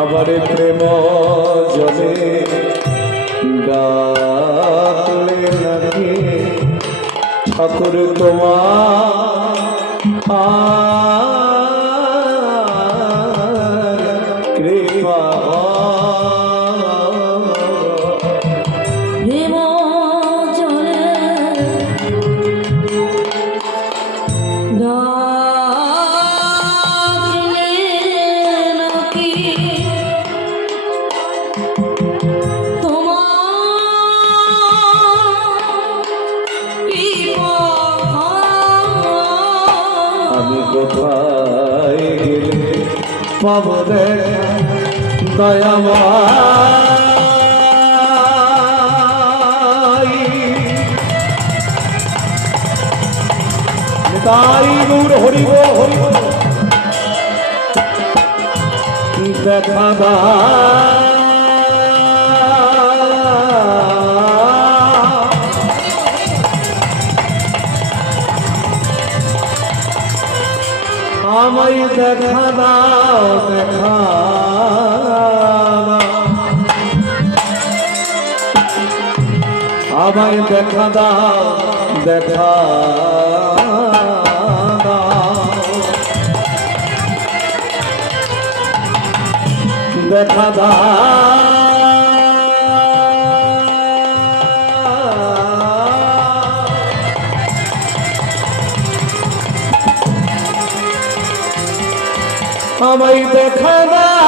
আবার প্রেম জলে ডাকলে নাকি ঠাকুর তোমার কৃপা প্রেম জলে কোথায় গেলে পাব দয়াময় তাই গৌর হরিব হরিব দেখা দা আমায় দেখা দাও দেখা আমায় দেখা দাও দেখা দেখা দাও আমায় দেখা দাও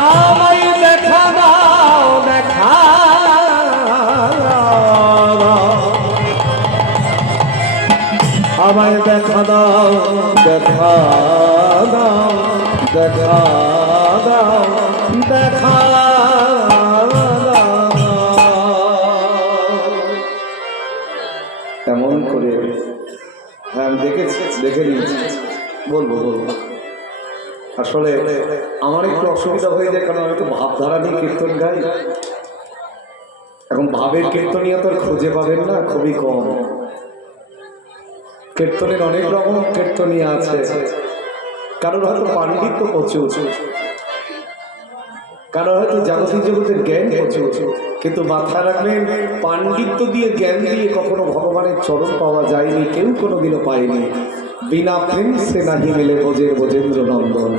আমায় দেখা দাও দেখা আমায় দেখা দাও দেখা দাও দেখা দাও দেখা এমন করে হ্যাঁ দেখেছি দেখে নিয়েছি বলবো আসলে আমার একটু অসুবিধা হয়ে যায় কারণ আমি তো ভাবধারা নিয়ে কীর্তন গাই এখন ভাবের কীর্তনীয় তো খুঁজে পাবেন না খুবই কম কীর্তনের অনেক রকম কীর্তনীয় আছে কারোর হয়তো পাণ্ডিত্য প্রচুর কারণ হয়তো জাগতিক জগতের জ্ঞান প্রচুর কিন্তু মাথায় রাখবেন পাণ্ডিত্য দিয়ে জ্ঞান দিয়ে কখনো ভগবানের চরণ পাওয়া যায়নি কেউ কোনোদিনও পায়নি বিনা প্রেম সে নাহি মিলে ব্রজের ব্রজেন্দ্র নন্দন।